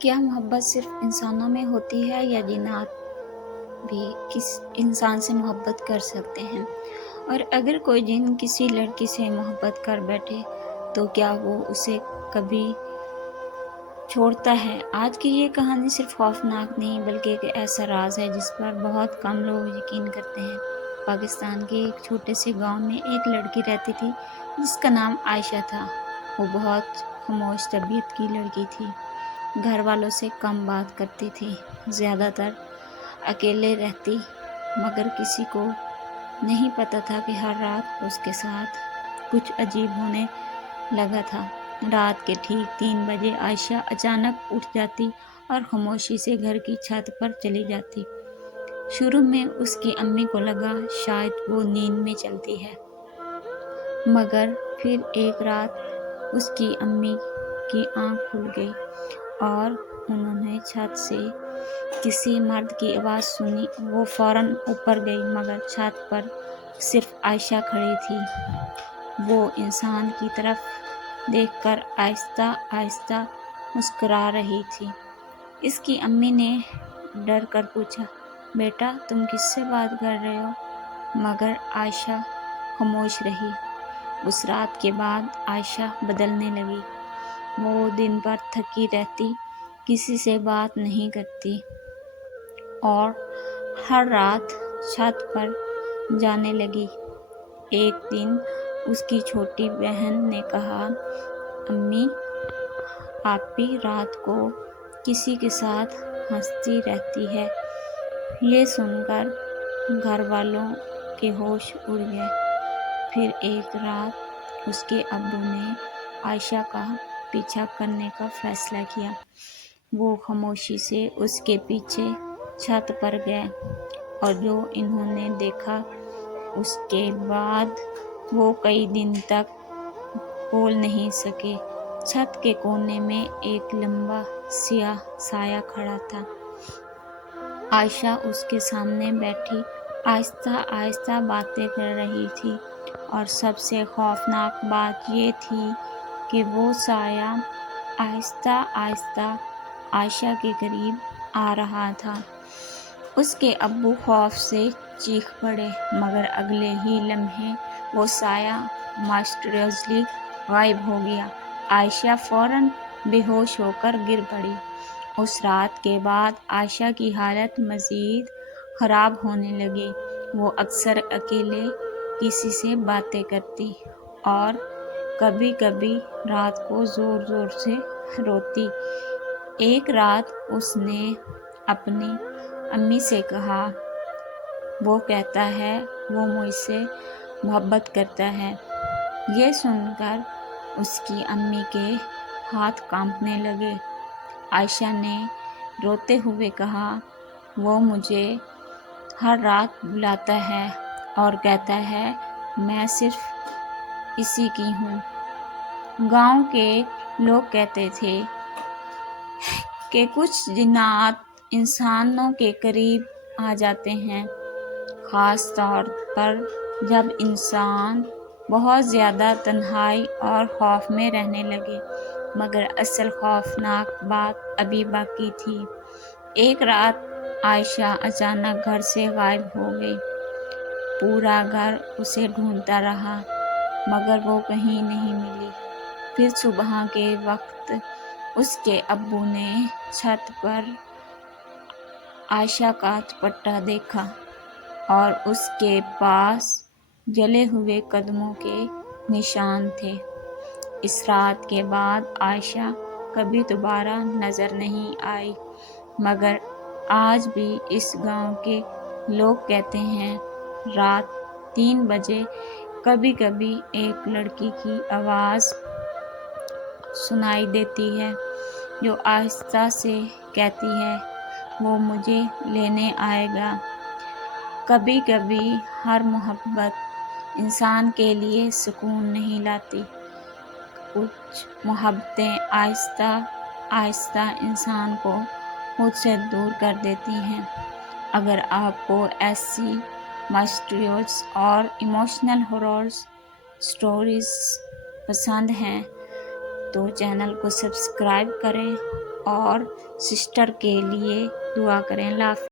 کیا محبت صرف انسانوں میں ہوتی ہے یا جنات بھی کس انسان سے محبت کر سکتے ہیں؟ اور اگر کوئی جن کسی لڑکی سے محبت کر بیٹھے تو کیا وہ اسے کبھی چھوڑتا ہے؟ آج کی یہ کہانی صرف خوفناک نہیں بلکہ ایک ایسا راز ہے جس پر بہت کم لوگ یقین کرتے ہیں۔ پاکستان کے ایک چھوٹے سے گاؤں میں ایک لڑکی رہتی تھی جس کا نام عائشہ تھا۔ وہ بہت خاموش طبیعت کی لڑکی تھی، گھر والوں سے کم بات کرتی تھی، زیادہ تر اکیلے رہتی، مگر کسی کو نہیں پتا تھا کہ ہر رات اس کے ساتھ کچھ عجیب ہونے لگا تھا۔ رات کے ٹھیک 3 بجے عائشہ اچانک اٹھ جاتی اور خاموشی سے گھر کی چھت پر چلی جاتی۔ شروع میں اس کی امی کو لگا شاید وہ نیند میں چلتی ہے، مگر پھر ایک رات اس کی امی کی آنکھ کھل گئی اور انہوں نے چھت سے کسی مرد کی آواز سنی۔ وہ فوراً اوپر گئی مگر چھت پر صرف عائشہ کھڑی تھی۔ وہ انسان کی طرف دیکھ کر آہستہ آہستہ مسکرا رہی تھی۔ اس کی امی نے ڈر کر پوچھا، بیٹا تم کس سے بات کر رہے ہو؟ مگر عائشہ خاموش رہی۔ اس رات کے بعد عائشہ بدلنے لگی۔ وہ دن بھر تھکی رہتی، کسی سے بات نہیں کرتی اور ہر رات چھت پر جانے لگی۔ ایک دن اس کی چھوٹی بہن نے کہا، امی آپی رات کو کسی کے ساتھ ہنستی رہتی ہے۔ یہ سن کر گھر والوں کے ہوش اڑ گئے۔ پھر ایک رات اس کے ابو نے عائشہ کا پیچھا کرنے کا فیصلہ کیا۔ وہ خاموشی سے اس کے پیچھے چھت پر گئے اور جو انہوں نے دیکھا اس کے بعد وہ کئی دن تک بول نہیں سکے۔ چھت کے کونے میں ایک لمبا سیاہ سایہ کھڑا تھا۔ عائشہ اس کے سامنے بیٹھی آہستہ آہستہ باتیں کر رہی تھی اور سب سے خوفناک بات یہ تھی کہ وہ سایہ آہستہ آہستہ عائشہ کے قریب آ رہا تھا۔ اس کے ابو خوف سے چیخ پڑے مگر اگلے ہی لمحے وہ سایہ مسٹریسلی غائب ہو گیا۔ عائشہ فوراً بے ہوش ہو کر گر پڑی۔ اس رات کے بعد عائشہ کی حالت مزید خراب ہونے لگی۔ وہ اکثر اکیلے کسی سے باتیں کرتی اور کبھی کبھی رات کو زور زور سے روتی۔ ایک رات اس نے اپنی امی سے کہا، وہ کہتا ہے وہ مجھ سے محبت کرتا ہے۔ یہ سن کر اس کی امی کے ہاتھ کانپنے لگے۔ عائشہ نے روتے ہوئے کہا، وہ مجھے ہر رات بلاتا ہے اور کہتا ہے میں صرف اسی کی ہوں۔ گاؤں کے لوگ کہتے تھے کہ کچھ جنات انسانوں کے قریب آ جاتے ہیں، خاص طور پر جب انسان بہت زیادہ تنہائی اور خوف میں رہنے لگے۔ مگر اصل خوفناک بات ابھی باقی تھی۔ ایک رات عائشہ اچانک گھر سے غائب ہو گئی۔ پورا گھر اسے ڈھونڈتا رہا مگر وہ کہیں نہیں ملی۔ پھر صبح کے وقت اس کے ابو نے چھت پر عائشہ کا دوپٹہ دیکھا اور اس کے پاس جلے ہوئے قدموں کے نشان تھے۔ اس رات کے بعد عائشہ کبھی دوبارہ نظر نہیں آئی مگر آج بھی اس گاؤں کے لوگ کہتے ہیں رات 3 بجے کبھی کبھی ایک لڑکی کی آواز سنائی دیتی ہے جو آہستہ سے کہتی ہے وہ مجھے لینے آئے گا۔ کبھی کبھی ہر محبت انسان کے لیے سکون نہیں لاتی، کچھ محبتیں آہستہ آہستہ انسان کو خود سے دور کر دیتی ہیں۔ اگر آپ کو ایسی مسٹریز اور ایموشنل ہارر سٹوریز پسند ہیں تو چینل کو سبسکرائب کریں اور سسٹر کے لیے دعا کریں۔ اللہ حافظ۔